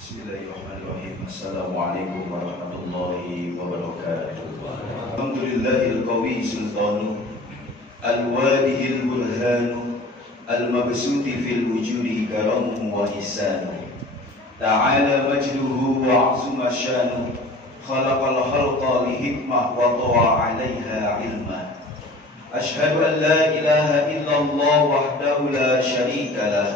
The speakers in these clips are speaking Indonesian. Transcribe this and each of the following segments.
Bismillahirrahmanirrahim. Assalamualaikum warahmatullahi wabarakatuh. Alhamdulillahil qawi sultanu al-wadihil burhanu al-mabsuti fil wujudi karamuhu wa ihsanu. Ta'ala majduhu wa azuma syanu. Khalaqal khalqa li hikmah wa tawa 'alaiha ilmah. Ashhadu an la ilaha illallah wahdahu la syarika lah.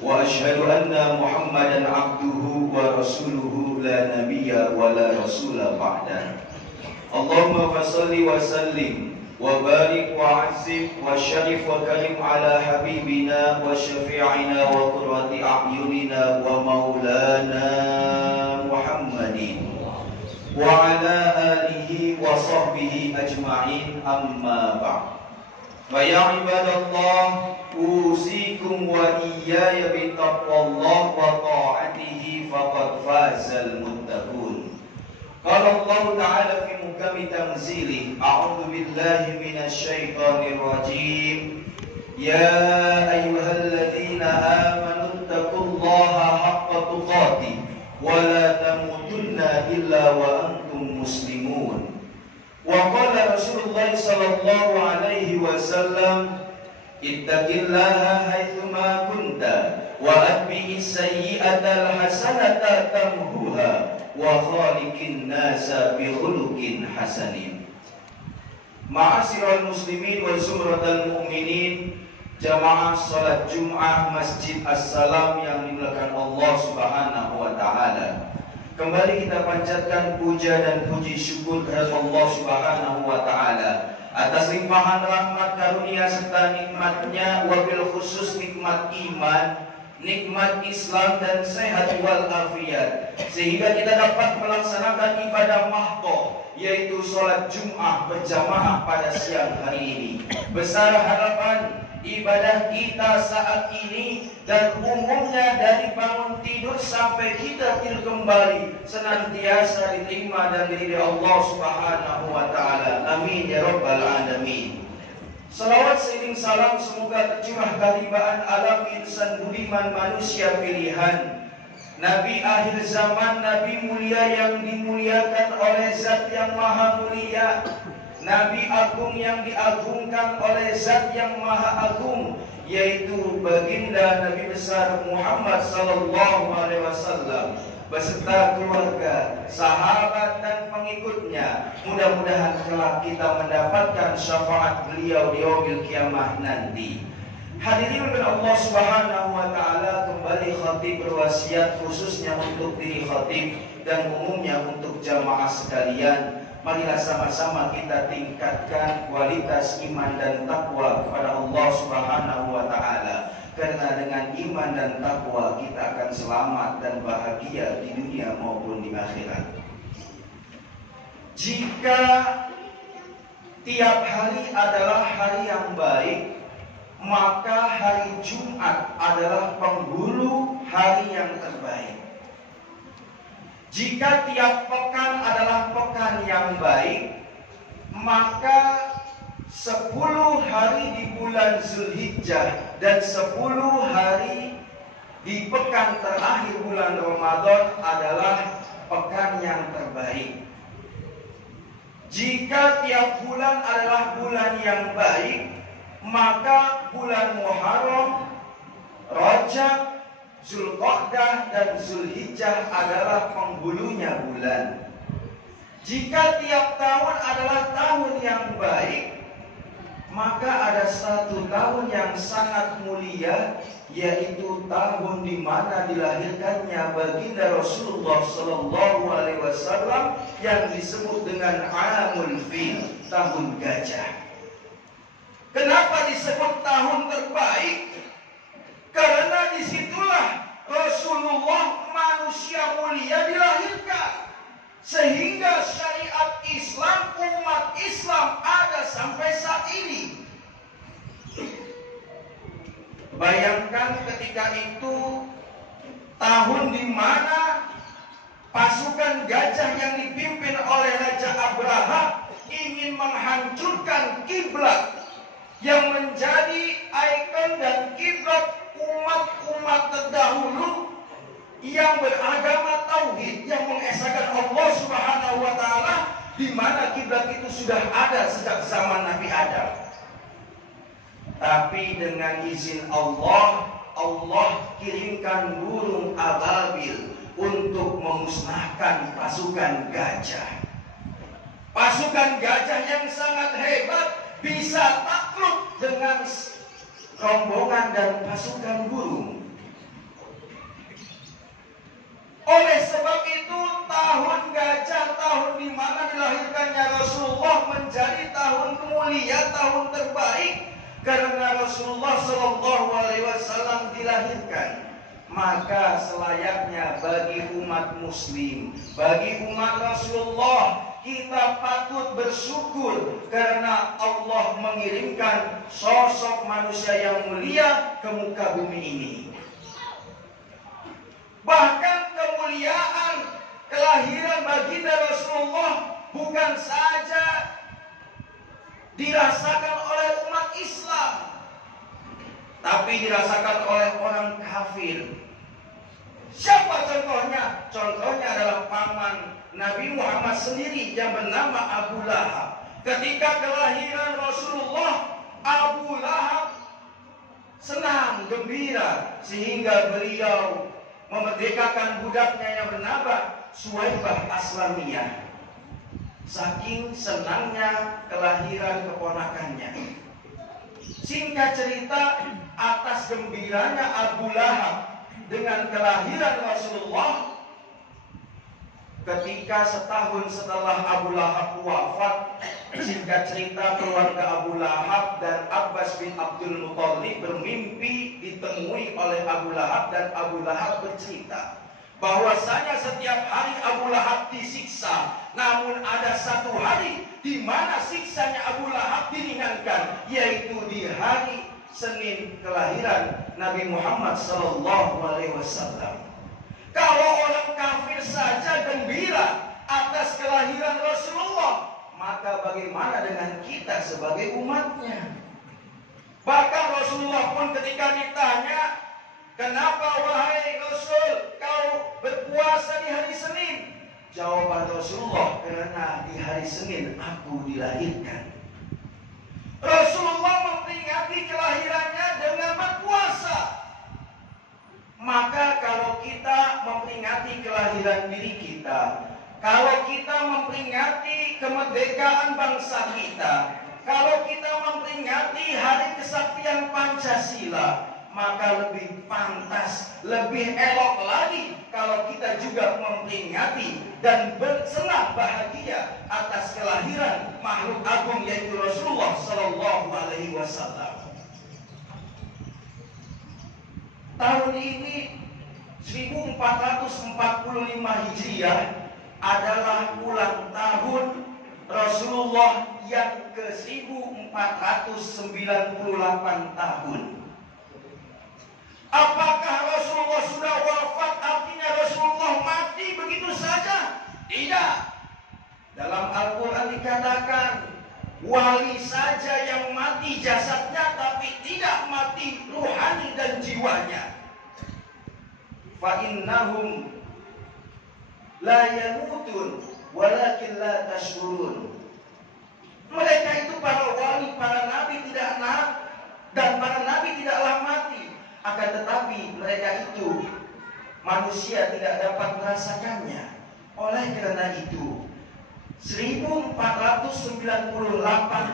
Wa ashhadu anna Muhammadan abduhu wa rasuluhu la nabiyya wa la rasula ba'dah. Allahumma fassalli wa sallim wa barik wa azzim wa syarif wa karim ala habibina wa syafi'ina wa qurrati a'yunina wa maulana Muhammadin wa ala alihi wa sahbihi ajma'in, amma ba'd. Fa ya ibadallah, usikum wa iyaya bittaqwallah wa ta'atihi faqad fazal muttaqun. Qala Allah Ta'ala fi muhkami tanzilih, a'udzu billahi minasy syaithanir rajim. Ya ayyuhalladzina amanu taqullaha haqqa tuqatih wa la tamutunna illa wa antum muslimun. Wa qala Rasulullah sallallahu alaihi wasallam, ittaqillaha haitsuma kunta wa atbi'is sayyi'atal hasanata tamhuha wa khaliqin nasa bi khuluqin hasanin. Ma'asyiral muslimin wa zumratal mu'minin, jamaah salat Jumat Masjid As-Salam yang dimuliakan Allah Subhanahu wa taala. Kembali kita panjatkan puja dan puji syukur kepada Allah Subhanahu wa taala atas limpahan rahmat karunia serta nikmatnya, wabil khusus nikmat iman, nikmat Islam dan sehat walafiat, sehingga kita dapat melaksanakan ibadah mahdoh, yaitu sholat Jum'ah berjamaah pada siang hari ini. Besar harapan ibadah kita saat ini dan umumnya dari bangun tidur sampai kita tidur kembali senantiasa diterima dan diri Allah Subhanahu wa taala. Amin ya rabbal alamin. Salawat seiring salam semoga tercurah keharibaan alam insan budiman manusia pilihan, Nabi akhir zaman, Nabi mulia yang dimuliakan oleh Zat yang maha mulia, Nabi agung yang diagungkan oleh Zat yang maha agung, yaitu baginda Nabi besar Muhammad sallallahu alaihi wasallam beserta keluarga, sahabat dan pengikutnya. Mudah-mudahan kelak kita mendapatkan syafaat beliau di yaumil kiamah nanti. Hadirin Allah Subhanahu wa taala, kembali khatib berwasiat khususnya untuk diri khatib dan umumnya untuk jamaah sekalian. Marilah sama-sama kita tingkatkan kualitas iman dan takwa kepada Allah Subhanahu wa taala. Karena dengan iman dan takwa kita akan selamat dan bahagia di dunia maupun di akhirat. Jika tiap hari adalah hari yang baik, maka hari Jumat adalah penghulu hari yang terbaik. Jika tiap pekan adalah pekan yang baik, maka 10 hari di bulan Zulhijjah dan 10 hari di pekan terakhir bulan Ramadan adalah pekan yang terbaik. Jika tiap bulan adalah bulan yang baik, maka bulan Muharram, Rajab, Zulqa'dah dan Zulhijjah adalah penghulunya bulan. Jika tiap tahun adalah tahun yang baik, maka ada satu tahun yang sangat mulia, yaitu tahun di mana dilahirkannya baginda Rasulullah sallallahu alaihi wasallam yang disebut dengan Amul Fil, tahun gajah. Kenapa disebut tahun terbaik? Karena disitulah Rasulullah manusia mulia dilahirkan, sehingga syariat Islam, umat Islam ada sampai saat ini. Bayangkan ketika itu tahun di mana pasukan gajah yang dipimpin oleh Raja Abraha ingin menghancurkan kiblat yang menjadi ikon dan kiblat umat-umat terdahulu yang beragama tauhid, yang mengesahkan Allah Subhanahu wa taala, di mana kiblat itu sudah ada sejak zaman Nabi Adam. Tapi dengan izin Allah, Allah kirimkan burung ababil untuk memusnahkan pasukan gajah. Pasukan gajah yang sangat hebat bisa takluk dengan rombongan dan pasukan burung. Oleh sebab itu, tahun gajah, tahun di mana dilahirkannya Rasulullah, menjadi tahun mulia, tahun terbaik, karena Rasulullah Shallallahu Alaihi Wasallam dilahirkan. Maka selayaknya bagi umat Muslim, bagi umat Rasulullah, kita patut bersyukur karena Allah mengirimkan sosok manusia yang mulia ke muka bumi ini. Bahkan kemuliaan kelahiran baginda Rasulullah bukan saja dirasakan oleh umat Islam, tapi dirasakan oleh orang kafir. Siapa contohnya? Contohnya adalah paman Nabi Muhammad sendiri yang bernama Abu Lahab. Ketika kelahiran Rasulullah, Abu Lahab senang, gembira, sehingga beliau memerdekakan budaknya yang bernama Suwaibah Aslamiyah. Saking senangnya kelahiran keponakannya. Singkat cerita, atas gembiranya Abu Lahab dengan kelahiran Rasulullah, ketika setahun setelah Abu Lahab wafat, singkat cerita keluarga Abu Lahab dan Abbas bin Abdul Muthalib bermimpi ditemui oleh Abu Lahab, dan Abu Lahab bercerita bahwasanya setiap hari Abu Lahab disiksa, namun ada satu hari di mana siksanya Abu Lahab diringankan, yaitu di hari Senin kelahiran Nabi Muhammad Sallallahu Alaihi Wasallam. Kalau orang kafir saja gembira atas kelahiran Rasulullah, maka bagaimana dengan kita sebagai umatnya? Bahkan Rasulullah pun ketika ditanya, kenapa wahai Rasul kau berpuasa di hari Senin? Jawaban Rasulullah, karena di hari Senin aku dilahirkan. Rasulullah memperingati kelahirannya dengan berpuasa. Maka kalau kita memperingati kelahiran diri kita, kalau kita memperingati kemerdekaan bangsa kita, kalau kita memperingati hari kesaktian Pancasila, maka lebih pantas, lebih elok lagi kalau kita juga memperingati dan bersenang bahagia atas kelahiran makhluk agung yaitu Rasulullah Sallallahu Alaihi Wasallam. Tahun ini 1445 Hijriah adalah ulang tahun Rasulullah yang ke-1498 tahun. Apakah Rasulullah sudah wafat, artinya Rasulullah mati begitu saja? Tidak. Dalam Al-Quran dikatakan, wali saja yang mati jasadnya, tapi tidak mati ruhani dan jiwanya. Fa'innahum la yamutun walakin la tashkurun. Mereka itu para wali, para nabi dan para nabi tidaklah mati, akan tetapi mereka itu manusia tidak dapat merasakannya. Oleh karena itu 1498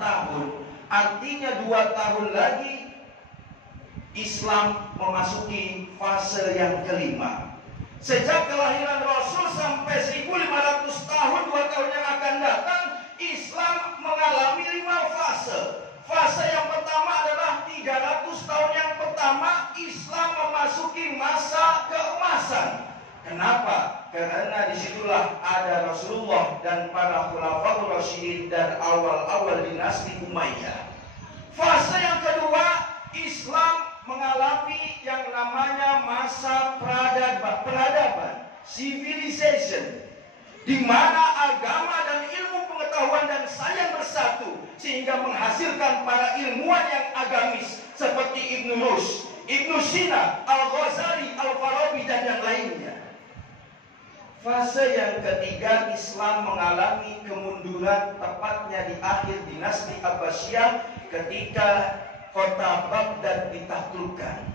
tahun, artinya 2 tahun lagi Islam memasuki fase yang kelima. Sejak kelahiran Rasul sampai 1500 tahun, 2 tahun yang akan datang, Islam mengalami 5 fase. Fase yang pertama adalah 300 tahun yang pertama, Islam memasuki masa keemasan. Kenapa? Karena disitulah ada Rasulullah dan para khulafaur rasyidin dan awal-awal dinasti Umayyah. Fase yang kedua, Islam mengalami yang namanya masa peradaban, civilization, di mana agama dan ilmu pengetahuan dan sains bersatu sehingga menghasilkan para ilmuwan yang agamis seperti Ibnu Rushd, Ibnu Sina, Al-Ghazali, Al-Farabi dan yang lainnya. Fase yang ketiga, Islam mengalami kemunduran tepatnya di akhir dinasti Abbasiyah ketika kota Baghdad ditaklukkan.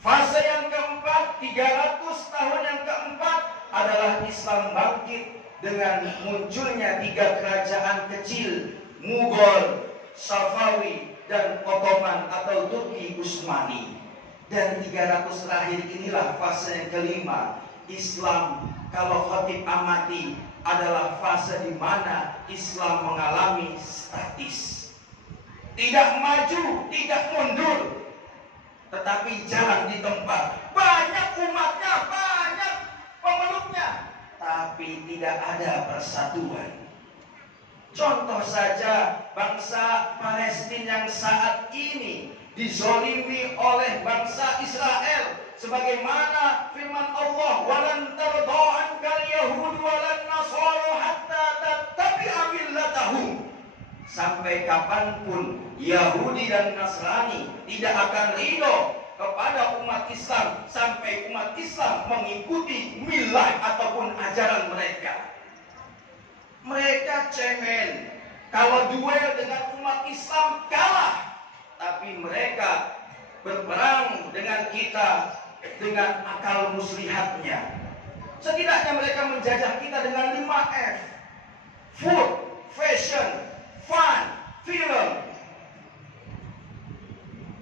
Fase yang keempat, 300 tahun yang keempat adalah Islam bangkit dengan munculnya 3 kerajaan kecil, Mughal, Safawi, dan Ottoman atau Turki Utsmani. Dan 300 terakhir inilah fase yang kelima. Islam, kalau khatib amati, adalah fase di mana Islam mengalami statis. Tidak maju, tidak mundur, tetapi jalan di tempat. Banyak umatnya, banyak pemeluknya, tapi tidak ada persatuan. Contoh saja bangsa Palestina yang saat ini dizolimi oleh bangsa Israel. Sebagaimana firman Allah, "Walan tarda ankal yahud walan nasara hatta tattabi'a millatahum." Sampai kapanpun Yahudi dan Nasrani tidak akan ridho kepada umat Islam sampai umat Islam mengikuti milah ataupun ajaran mereka. Mereka cemen kalau duel dengan umat Islam kalah, tapi mereka berperang dengan kita dengan akal muslihatnya. Setidaknya mereka menjajah kita dengan 5F: food, fashion, fun, film.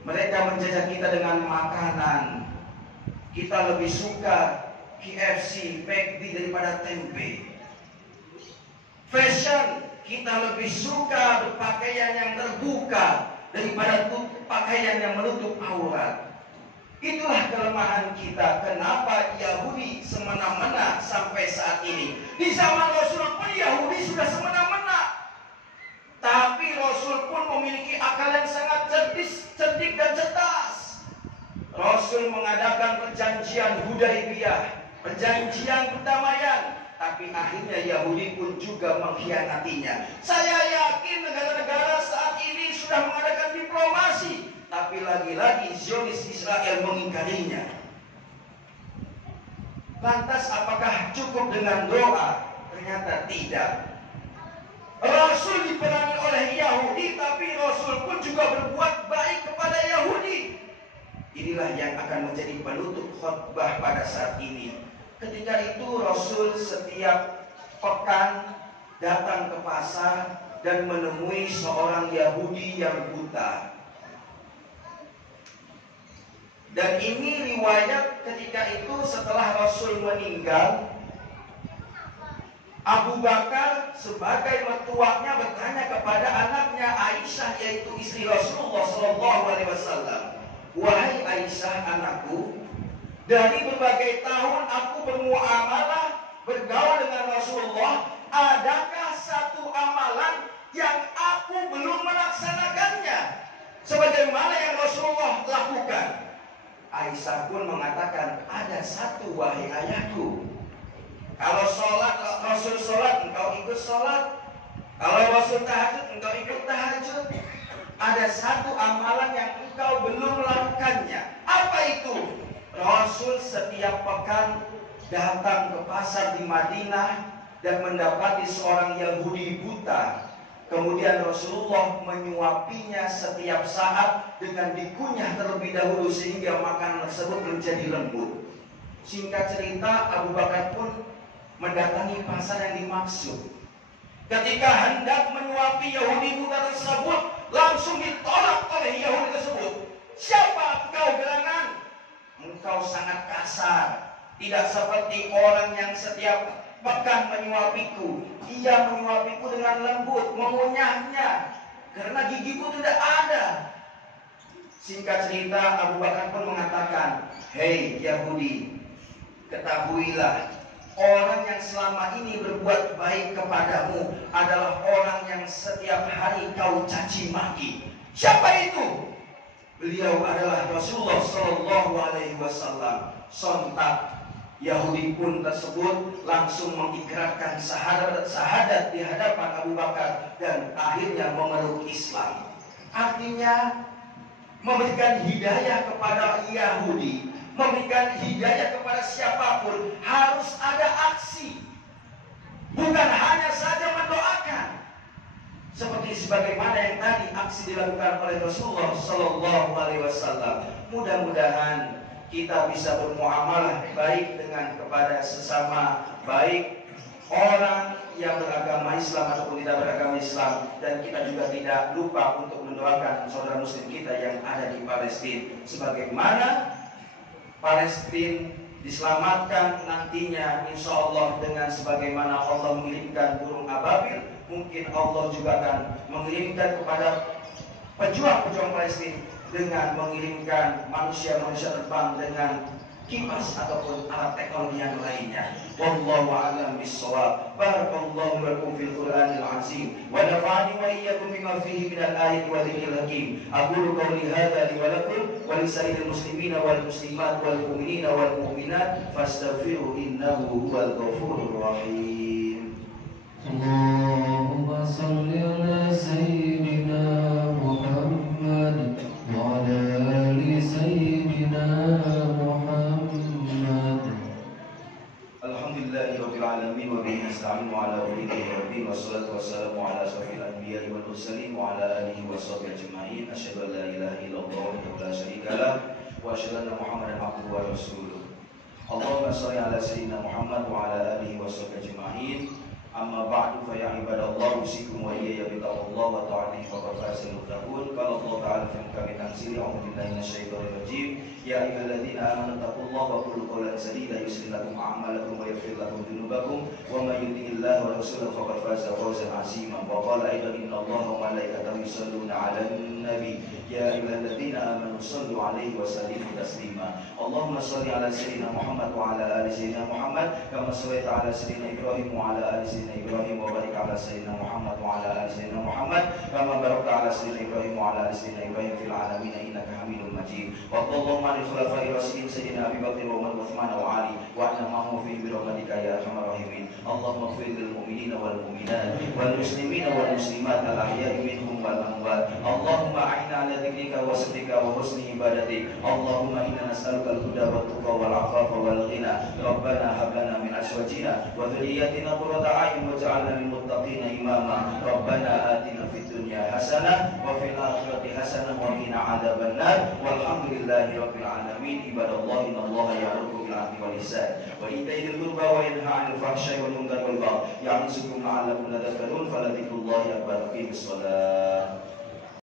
Mereka menjajah kita dengan makanan. Kita lebih suka KFC, McD daripada tempe. Fashion, kita lebih suka berpakaian yang terbuka daripada pakaian yang menutup aurat. Itulah kelemahan kita. Kenapa Yahudi semena-mena sampai saat ini? Di zaman Rasul pun Yahudi sudah semena-mena, tapi Rasul pun memiliki akal yang sangat cerdik dan cerdas. Rasul mengadakan perjanjian Hudaibiyah, perjanjian perdamaian, tapi akhirnya Yahudi pun juga mengkhianatinya. Saya yakin negara-negara saat ini sudah mengadakan diplomasi, tapi lagi-lagi Zionis Israel mengingkarinya. Lantas apakah cukup dengan doa? Ternyata tidak. Rasul diperangi oleh Yahudi, tapi Rasul pun juga berbuat baik kepada Yahudi. Inilah yang akan menjadi penutup khutbah pada saat ini. Ketika itu Rasul setiap pekan datang ke pasar dan menemui seorang Yahudi yang buta. Dan ini riwayat ketika itu setelah Rasul meninggal, Abu Bakar sebagai mertuanya bertanya kepada anaknya Aisyah, yaitu istri Rasulullah SAW, "Wahai Aisyah anakku, dari berbagai tahun aku bermuamalah, bergaul dengan Rasulullah, adakah satu amalan yang aku belum melaksanakannya sebagaimana yang Rasulullah lakukan?" Aisyah pun mengatakan, "Ada satu wahai ayahku. Kalau sholat, Rasul sholat, engkau ikut sholat. Kalau Rasul tahajud, engkau ikut tahajud. Ada satu amalan yang engkau belum melakukannya. Apa itu?" Rasul setiap pekan datang ke pasar di Madinah dan mendapati seorang Yahudi buta. Kemudian Rasulullah menyuapinya setiap saat dengan dikunyah terlebih dahulu sehingga makanan tersebut menjadi lembut. Singkat cerita, Abu Bakar pun mendatangi pasar yang dimaksud. Ketika hendak menyuapi Yahudi buta tersebut, langsung ditolak oleh Yahudi tersebut. "Siapa engkau gerangan? Engkau sangat kasar. Tidak seperti orang yang setiap pekan menyuapiku. Ia menyuapiku dengan lembut, mengunyahnya, karena gigiku tidak ada." Singkat cerita, Abu Bakar pun mengatakan, "Hei Yahudi, ketahuilah, orang yang selama ini berbuat baik kepadamu adalah orang yang setiap hari kau caci maki. Siapa itu?" Beliau adalah Rasulullah SAW. Sontak Yahudi pun tersebut langsung mengikrarkan syahadat di hadapan Abu Bakar dan akhirnya memeluk Islam. Artinya memberikan hidayah kepada Yahudi memberikan hidayah kepada siapapun, harus ada aksi. Bukan hanya saja mendoakan. Seperti sebagaimana yang tadi aksi dilakukan oleh Rasulullah Sallallahu Alaihi Wasallam. Mudah-mudahan kita bisa bermuamalah baik dengan kepada sesama, baik orang yang beragama Islam ataupun tidak beragama Islam, dan kita juga tidak lupa untuk mendoakan saudara muslim kita yang ada di Palestina, sebagaimana Palestina diselamatkan nantinya insya Allah dengan sebagaimana Allah mengirimkan burung ababil. Mungkin Allah juga akan mengirimkan kepada pejuang-pejuang Palestina dengan mengirimkan manusia-manusia terbang dengan kipas ataupun alat teknologi yang lainnya. Wallahu a'lam bis-shawab. Barakallahu lakum fil Qur'anil 'azim wa nafa'ani wa iyyakum bima fihi minal ayati wa dzikril hakim. Aqulu qawli hadza li wa lakum wa li sa'iril muslimina wal muslimat wal mu'minina wal mu'minat fastaghfiru innahu huwal ghafurur rahim. Allahumma salli ala sayyidina Muhammad wa ala ali sayyidina Muhammad. Alhamdulillahirabbil alamin wa bihi nasta'inu ala umurihi rabbin wassalatu wassalamu ala asyrafil anbiya'i wal mursalin wa ala alihi wa sahbihi ajma'in. Asyhadu an la ilaha illallah wa la syarika lah wa asyhadu anna Muhammadan abduhu wa rasuluh. Allahumma shalli ala sayyidina Muhammad wa ala alihi wa sahbihi ajma'in. Amma ba'du fa ya ibadallah usikum wa iyaya bitaqwallahi wa ta'atihi faqad fazal muttaqun. Qala Allah ta'ala fi muhkamit tanzil a'udzu billahi minasyaitonir rajim. Ya ayyuhalladzina amanu taqullaha wa qulu qawlan sadida yuslih lakum a'malakum wa yaghfir lakum dhunubakum wa may yuti'illaha wa rasulahu faqad faza fawzan 'azima. Wa qala aidan innallaha wa malaikatahu yusholluna 'alan nabi ya ayyuhalladzina amanu shallu 'alaihi wa sallimu taslima. Allahumma shalli 'ala sayyidina Muhammad wa 'ala ali sayyidina Muhammad kama shallaita 'ala sayyidina Ibrahim wa 'ala ali sayyidina Ibrahim wa barik 'ala sayyidina Muhammad wa 'ala ali sayyidina Muhammad kama barakta 'ala sayyidina Ibrahim wa 'ala ali sayyidina Ibrahim fil 'alamin innaka Hamidum Majid. Wa sallallahu 'ala khulafa'ir rasyidin sayyidina Abi Bakr wa Umar wa Utsman wa 'Ali wa anna ma'hum fi birahmatika ya arhamar rahimin. Allahumma ighfir lil mu'minina wal mu'minat wal muslimina wal muslimat al ahya'i minhum wal amwat. Allahumma a'inna 'ala dzikrika wa syukrika wa husni ibadatik. Allahumma inna nas'aluka al-huda wat tuqa wal 'afafa wal ghina. Rabbana hab lana min azwajina wa dhurriyyatina qurrata a'yun waj'alna lil muttaqina imama. Rabbana atina fid dunya hasanah wa fil akhirati hasanah wa qina 'adzabannar. Walhamdulillahi rabbil alamin. Ibadallah innallaha ya'muru bil 'adli wal ihsan wa ita'i dzil qurba wa yanha 'anil fahsya'i wal munkari wal baghi. Ya'izukum la'allakum tadhakkarun. Faladzikrullahi akbar. Aqimish shalah.